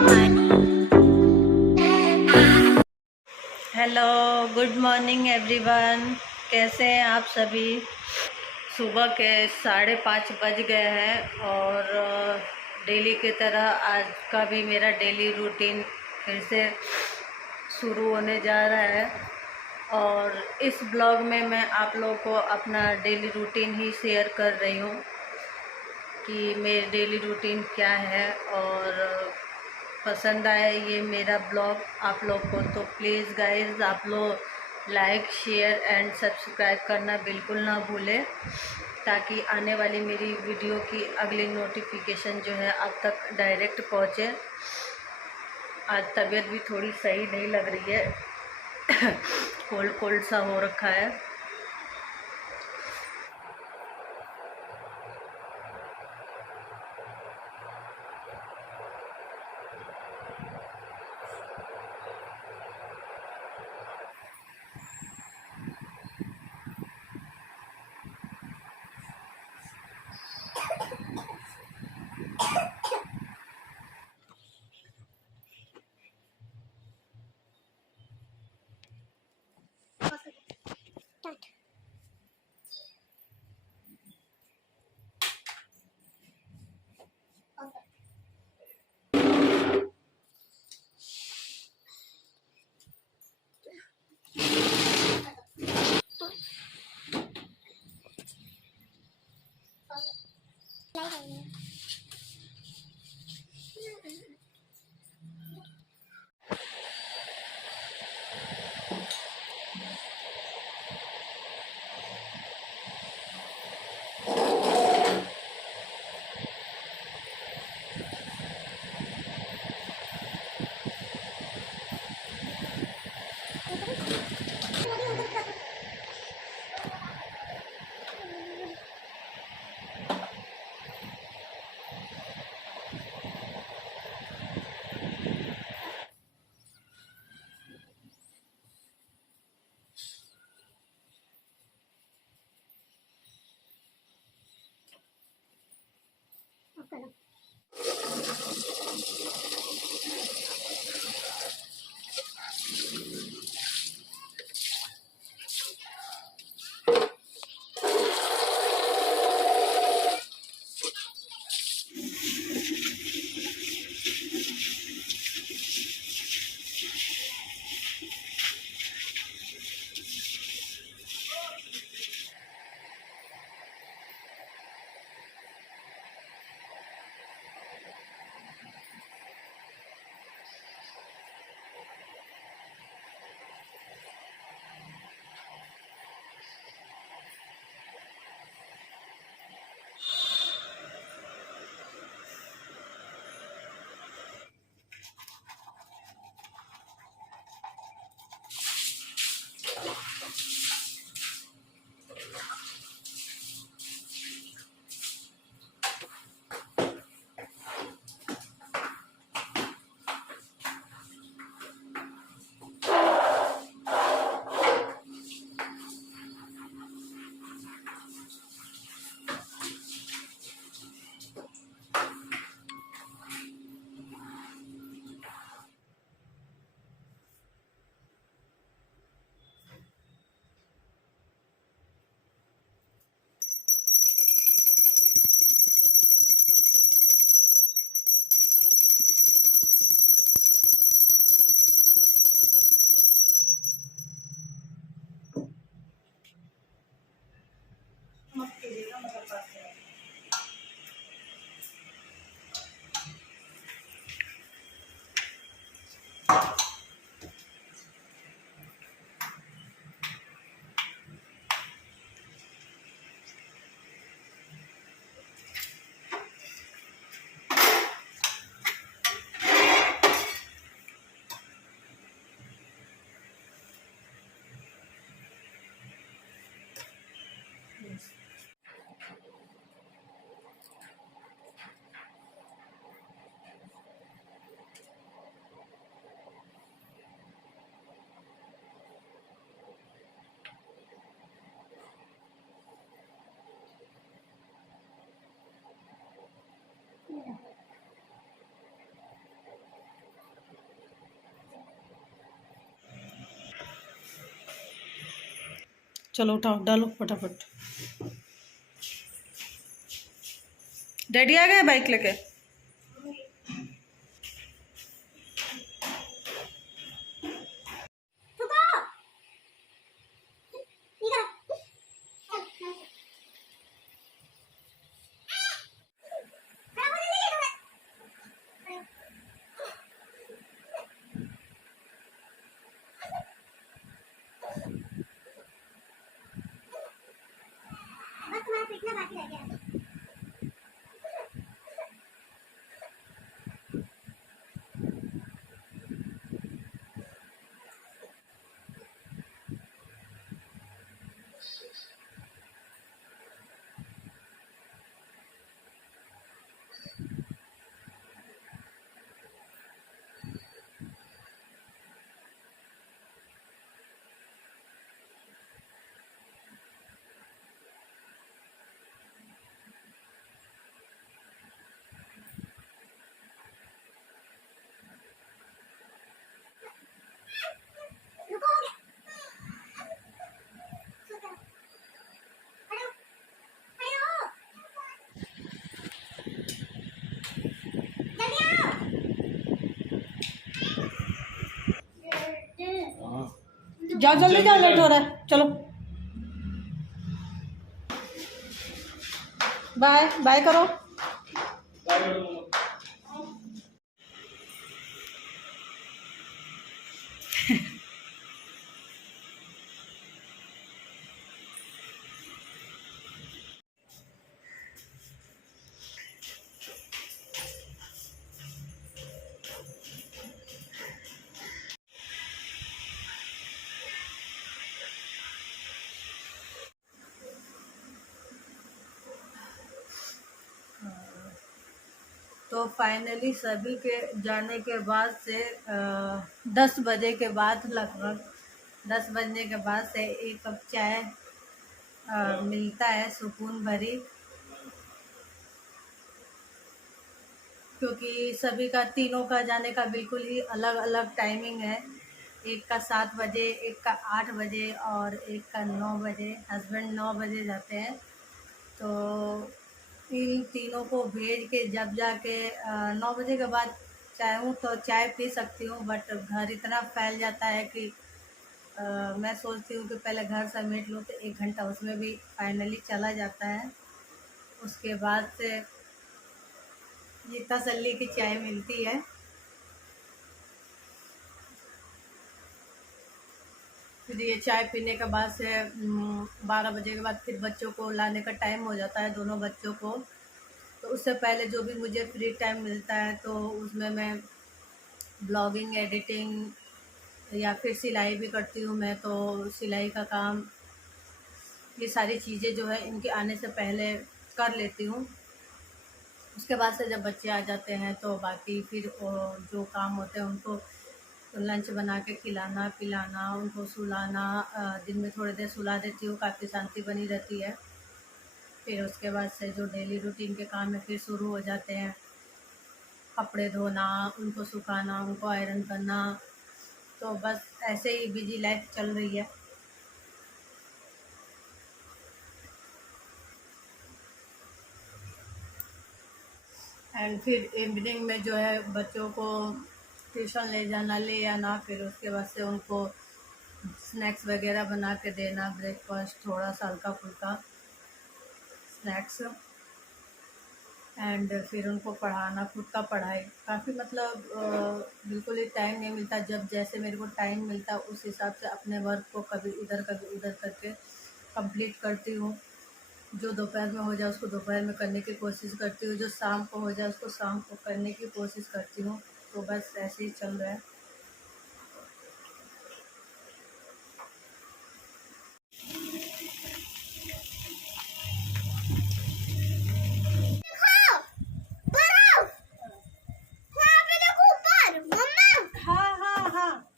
Hello, good morning everyone. कैसे हैं आप सभी? सुबह के 5:30 बज गए हैं और डेली की तरह आज का भी मेरा डेली रूटीन फिर से शुरू होने जा रहा है। और इस ब्लॉग में मैं आप लोगों को अपना डेली रूटीन ही शेयर कर रही हूँ कि मेरी डेली रूटीन क्या है। और पसंद आए ये मेरा ब्लॉग आप लोग को तो प्लीज़ गाइस आप लोग लाइक शेयर एंड सब्सक्राइब करना बिल्कुल ना भूलें, ताकि आने वाली मेरी वीडियो की अगली नोटिफिकेशन जो है आप तक डायरेक्ट पहुँचे। आज तबीयत भी थोड़ी सही नहीं लग रही है कोल्ड कोल्ड सा हो रखा है। चलो उठाओ, डालो फटाफट। डैडी आ गए बाइक लेके? जाओ जल्दी जाओ, लेट हो रहा है, चलो। बाय बाय करो। तो फाइनली सभी के जाने के बाद से 10 बजे के बाद, लगभग 10 बजने के बाद से एक कप चाय मिलता है सुकून भरी, क्योंकि सभी का, तीनों का जाने का बिल्कुल ही अलग अलग टाइमिंग है। एक का 7 बजे, एक का 8 बजे और एक का 9 बजे। हस्बैंड 9 बजे जाते हैं। तो इन तीनों को भेज के जब जाके 9 बजे के बाद चाहूँ तो चाय पी सकती हूँ, बट घर इतना फैल जाता है कि मैं सोचती हूँ कि पहले घर समेट लूँ, तो 1 घंटा उसमें भी फाइनली चला जाता है। उसके बाद से ये तसल्ली की चाय मिलती है। फिर ये चाय पीने के बाद से 12 बजे के बाद फिर बच्चों को लाने का टाइम हो जाता है, दोनों बच्चों को। तो उससे पहले जो भी मुझे फ्री टाइम मिलता है तो उसमें मैं ब्लॉगिंग, एडिटिंग या फिर सिलाई भी करती हूँ मैं। तो सिलाई का काम, ये सारी चीज़ें जो है इनके आने से पहले कर लेती हूँ। उसके बाद से जब बच्चे आ जाते हैं तो बाकी फिर जो काम होते हैं उनको लंच बना के खिलाना पिलाना, उनको सुलाना, दिन में थोड़ी देर सुला देती हूँ, काफ़ी शांति बनी रहती है। फिर उसके बाद से जो डेली रूटीन के काम है फिर शुरू हो जाते हैं। कपड़े धोना, उनको सुखाना, उनको आयरन करना। तो बस ऐसे ही बिजी लाइफ चल रही है। एंड फिर इवनिंग में जो है बच्चों को ट्यूशन ले आना, फिर उसके बाद से उनको स्नैक्स वगैरह बना के देना, ब्रेकफास्ट, थोड़ा सा हल्का फुल्का स्नैक्स, एंड फिर उनको पढ़ाना, खुद का पढ़ाई। काफ़ी मतलब बिल्कुल ही टाइम नहीं मिलता। जब जैसे मेरे को टाइम मिलता उस हिसाब से अपने वर्क को कभी इधर कभी उधर करके कंप्लीट करती हूँ। जो दोपहर में हो जाए उसको दोपहर में करने की कोशिश करती हूँ, जो शाम को हो जाए उसको शाम को करने की कोशिश करती हूँ। तो बस ऐसे ही चल रहा है। हाँ हाँ हाँ,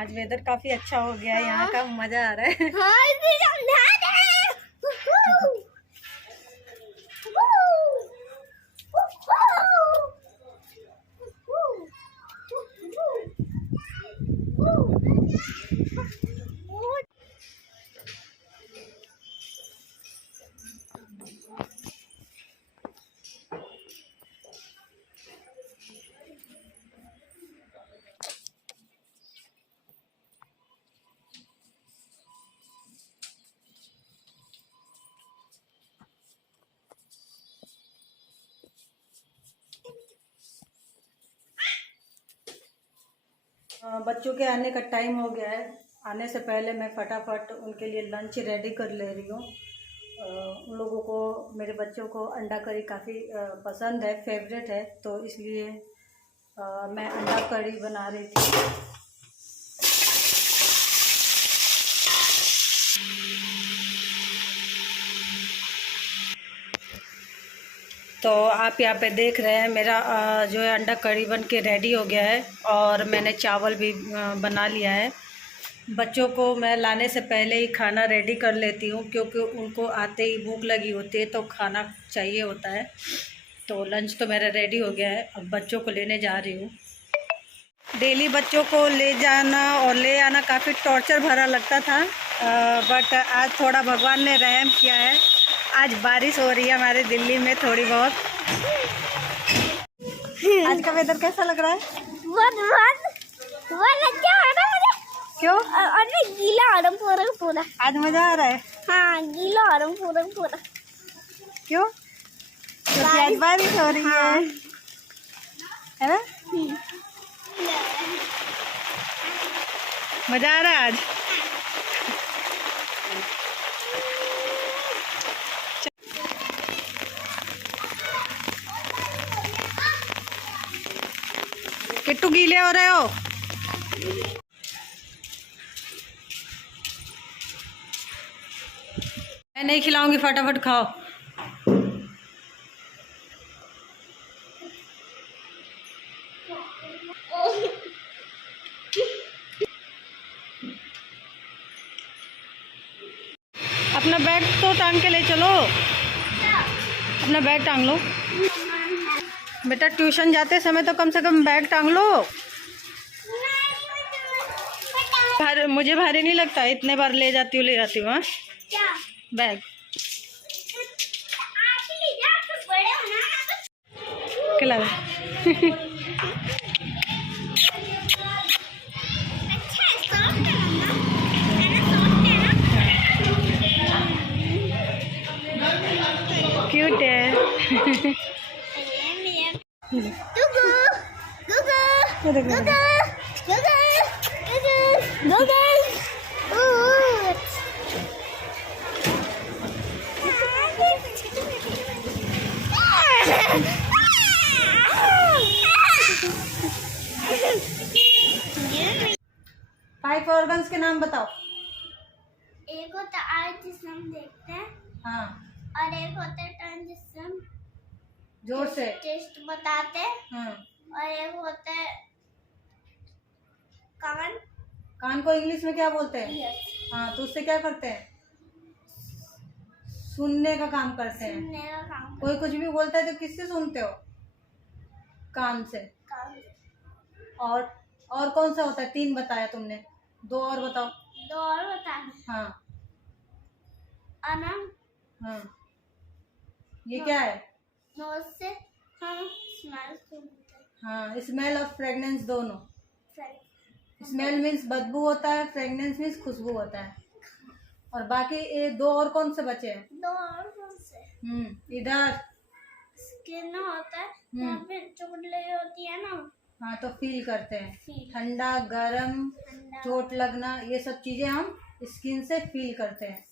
आज वेदर काफी अच्छा हो गया है, यहाँ का मजा आ रहा है। बच्चों के आने का टाइम हो गया है। आने से पहले मैं फटाफट उनके लिए लंच रेडी कर ले रही हूँ। उन लोगों को, मेरे बच्चों को अंडा करी काफ़ी पसंद है, फेवरेट है, तो इसलिए मैं अंडा करी बना रही थी। तो आप यहाँ पे देख रहे हैं मेरा जो है अंडा करी बन के रेडी हो गया है और मैंने चावल भी बना लिया है। बच्चों को मैं लाने से पहले ही खाना रेडी कर लेती हूँ, क्योंकि उनको आते ही भूख लगी होती है तो खाना चाहिए होता है। तो लंच तो मेरा रेडी हो गया है, अब बच्चों को लेने जा रही हूँ। डेली बच्चों को ले जाना और ले आना काफ़ी टॉर्चर भरा लगता था, बट आज थोड़ा भगवान ने रहम किया है। आज बारिश हो रही है हमारे दिल्ली में थोड़ी बहुत। आज का वेदर कैसा लग रहा है? बहुत अच्छा हो रहा है मुझे। क्यों? और मैं गीला हो रहा हूँ पूरा। आज मजा आ रहा है? हाँ, गीला हो रहा हूँ पूरा। क्यों? क्योंकि आज बारिश हो रही है ना? मजा आ रहा है आज। किट्टू गीले हो रहे हो? मैं नहीं खिलाऊंगी, फटाफट खाओ। अपना बैग तो टांग के ले चलो, अपना बैग टांग लो बेटा। ट्यूशन जाते समय तो कम से कम बैग टांग लो। मुझे भारी नहीं लगता, इतने बार ले जाती हूँ हाँ बैग। खिला क्यूट है। फाइव ऑर्गन्स के नाम बताओ। एक होता है आई जिससे हम देखते हैं, हाँ, और एक होता है टर्न जिससे हम जोर से टेस्ट बताते हैं, हाँ। और एक होता है कान। कान को इंग्लिश में क्या बोलते हैं? यस। हाँ, तो उससे क्या करते हैं? सुनने का काम करते हैं। सुनने का काम। कोई कुछ भी बोलता है तो किससे सुनते हो? कान से। कान। और कौन सा होता है? 3 बताया तुमने, 2 और बताओ। 2 और बताना। हाँ अनम। हाँ, ये क्या है? नोज से हम स्मेल सुनते हैं। हाँ, स्मेल और फ्रेगनेंस दोनों। फ्रेगनेंस। स्मेल मीन्स बदबू होता है, फ्रेगनेंस मीन्स खुशबू होता है। और बाकी ये 2 और कौन से बचे हैं? 2 और कौन से? इधर स्किन होता है, यहाँ पे चुभले होती है ना। हाँ, तो फील करते हैं। फील। ठंडा, गरम, चोट लगना, ये सब चीजें हम स्किन से फील करते हैं।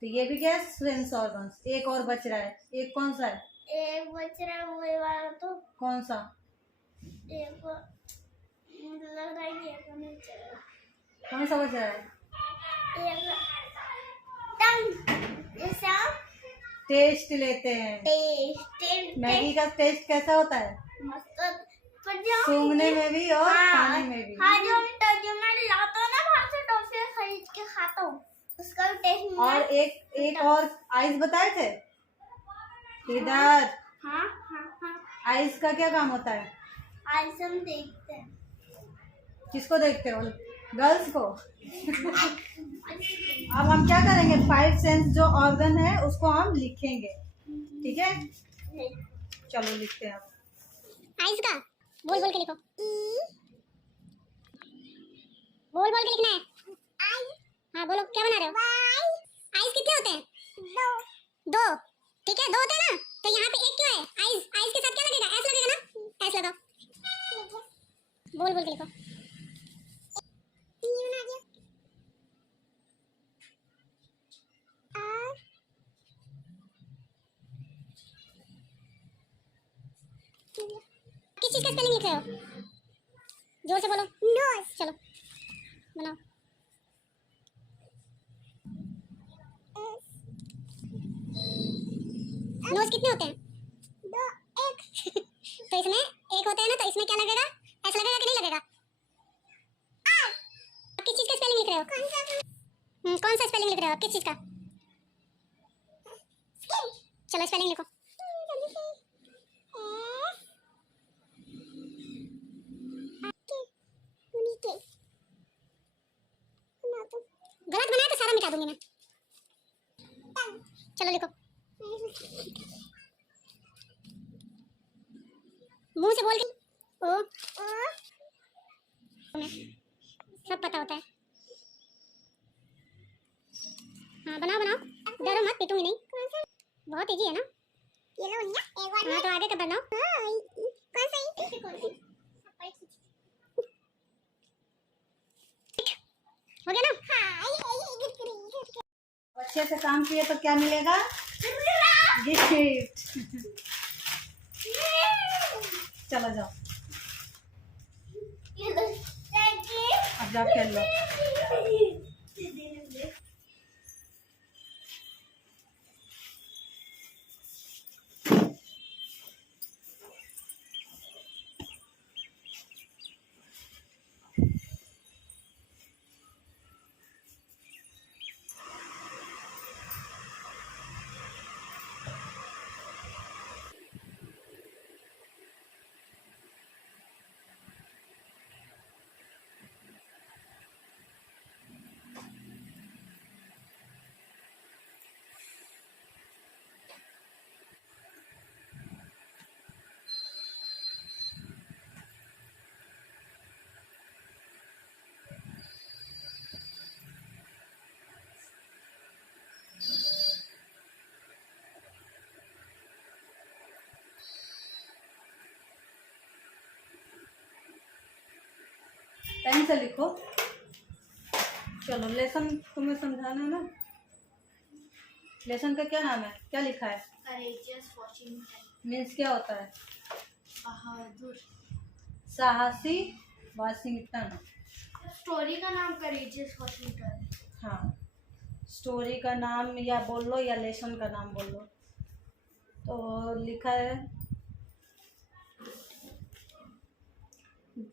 तो ये भी क्या है? Sense organs. एक और बच रहा है, एक कौन सा है? एक बच रहा है वो वाला। तो कौन सा? एक लग रहा है ये तो नहीं चलेगा। कौन सा बच रहा है? एक टंग, जैसे हम टेस्ट लेते हैं। टेस्ट। मैगी का टेस्ट कैसा होता है? मस्त। पर जो सूंघने में भी और हाँ, खाने में भी। हाँ, जो हम लाते और एक और आइस बताए थे इधर। हाँ हाँ हाँ। आइस का क्या काम होता है? आइस हम देखते हैं। किसको देखते हो? गर्ल्स को। अब हम क्या करेंगे, 5 सेंस जो ऑर्गन है उसको हम लिखेंगे, ठीक है? चलो लिखते हैं। आइस का बोल बोल के लिखो। बोल बोल के लिखना है। हाँ बोलो, क्या बना रहे हो? आइस कितने होते हैं? दो। ठीक है, दो होते हैं ना, तो यहाँ पे एक क्यों है? आइस आइस के साथ क्या लगेगा? एस लगेगा ना, एस लगाओ। बोल बोल के लिखो। किस चीज का स्पेलिंग लिख रहे हो? जोर से बोलो। नोज। चलो बनाओ। नोज कितने होते हैं? दो। एक। तो इसमें एक होता है ना, तो इसमें क्या लगेगा? एस लगेगा कि नहीं लगेगा? किस चीज का स्पेलिंग लिख रहे हो? कौन सा स्पेलिंग लिख रहे हो? किस चीज का? चलो स्पेलिंग लिखो। गलत बनाया तो सारा मिटा दूंगी मैं। चलो लिखो। मुंह से बोल के। ओ सब पता होता है। हाँ बनाओ बनाओ, डरो मत, पीटूंगी नहीं। बहुत इजी है ना ये। लो एक बार। हाँ तो आगे का बनाओ। कौन सा? हो गया ना? हाँ अच्छे से काम किए तो क्या मिलेगा? गिफ्ट। चलो जाओ, अब जाओ खेल लो। पेन से लिखो। चलो लेसन तुम्हें समझाना है ना। लेसन का क्या नाम है? क्या लिखा है? Courageous Washington. मीन्स क्या होता है? बहादुर। साहसी वाशिंगटन। स्टोरी का नाम करेजियस वॉशिंगटन। हाँ, स्टोरी का नाम या बोल लो या लेसन का नाम बोल लो। तो लिखा है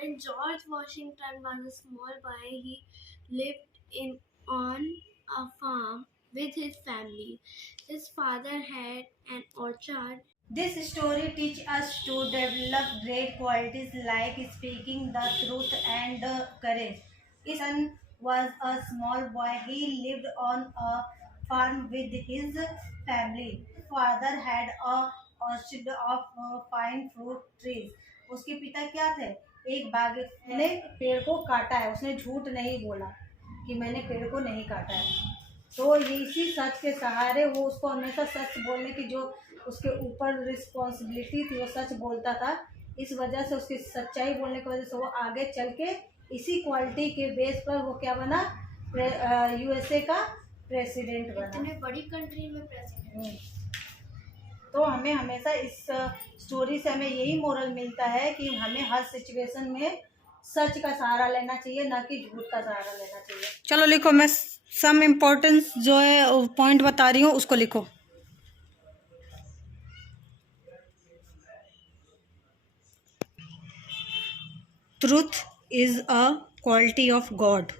When George Washington was a small boy, he lived on a farm with his family. His father had an orchard. This story teaches us to develop great qualities like speaking the truth and courage. His son was a small boy. He lived on a farm with his family. Father had a orchard of fine fruit trees. उसके पिता क्या थे? एक बाग ने पेड़ को काटा है। उसने झूठ नहीं बोला कि मैंने पेड़ को नहीं काटा है। तो इसी सच के सहारे वो उसको हमेशा सच बोलने की जो उसके ऊपर रिस्पॉन्सिबिलिटी थी वो सच बोलता था। इस वजह से उसकी सच्चाई बोलने की वजह से वो आगे चल के इसी क्वालिटी के बेस पर वो क्या बना? यूएसए का प्रेसिडेंट बना। इतने बड़ी कंट्री में प्रेसिडेंट। तो हमें हमेशा इस स्टोरी से हमें यही मोरल मिलता है कि हमें हर सिचुएशन में सच का सहारा लेना चाहिए, ना कि झूठ का सहारा लेना चाहिए। चलो लिखो, मैं सम इम्पोर्टेंस जो है पॉइंट बता रही हूँ उसको लिखो। Truth is a quality of God.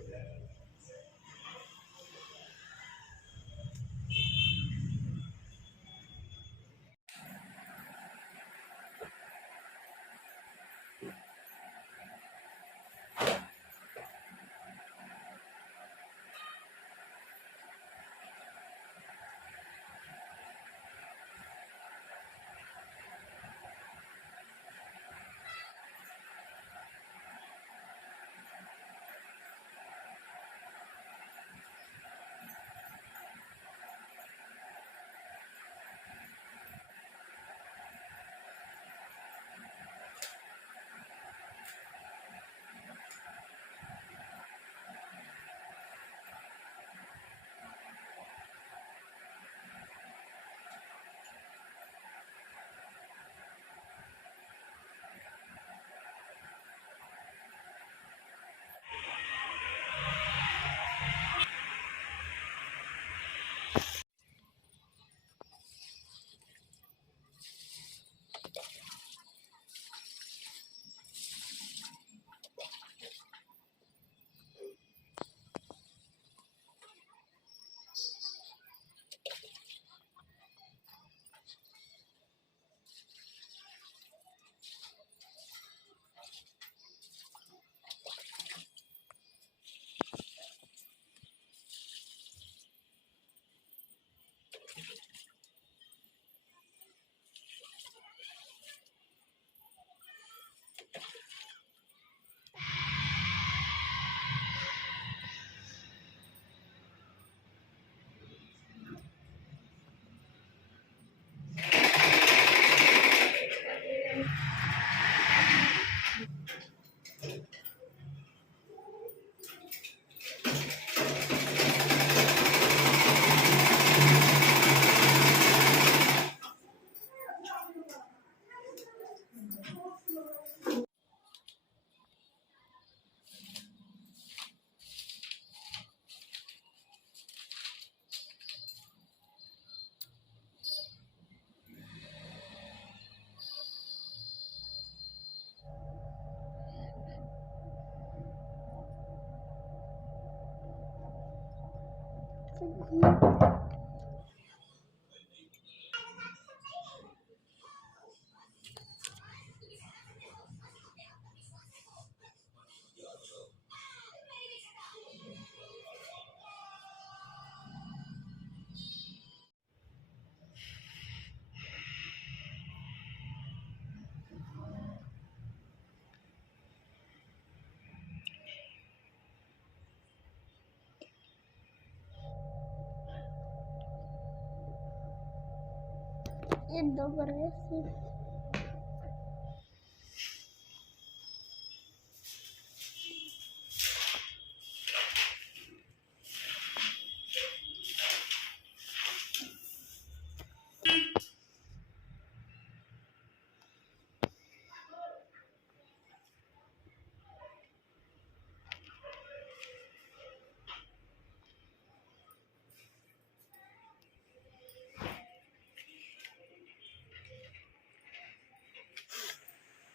ये दो बर्गर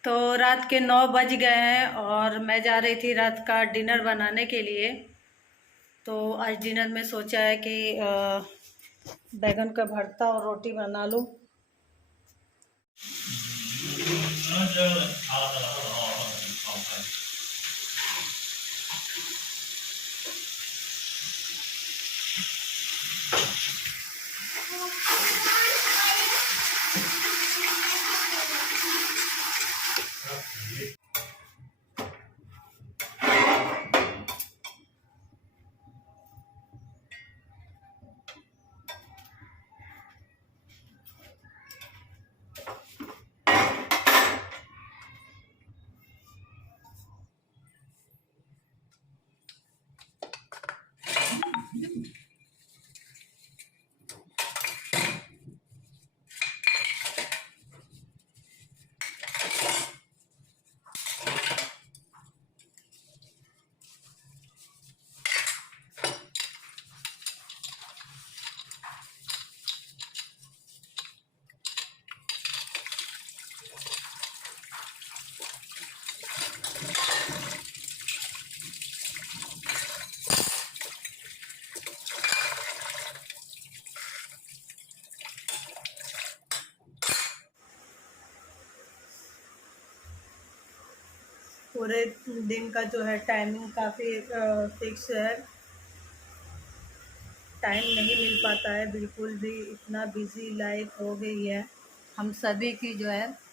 तो रात के 9 बज गए हैं और मैं जा रही थी रात का डिनर बनाने के लिए। तो आज डिनर में सोचा है कि बैगन का भरता और रोटी बना लूँ। पूरे दिन का जो है टाइमिंग काफ़ी फिक्स है। टाइम नहीं मिल पाता है बिल्कुल भी, इतना बिजी लाइफ हो गई है हम सभी की जो है।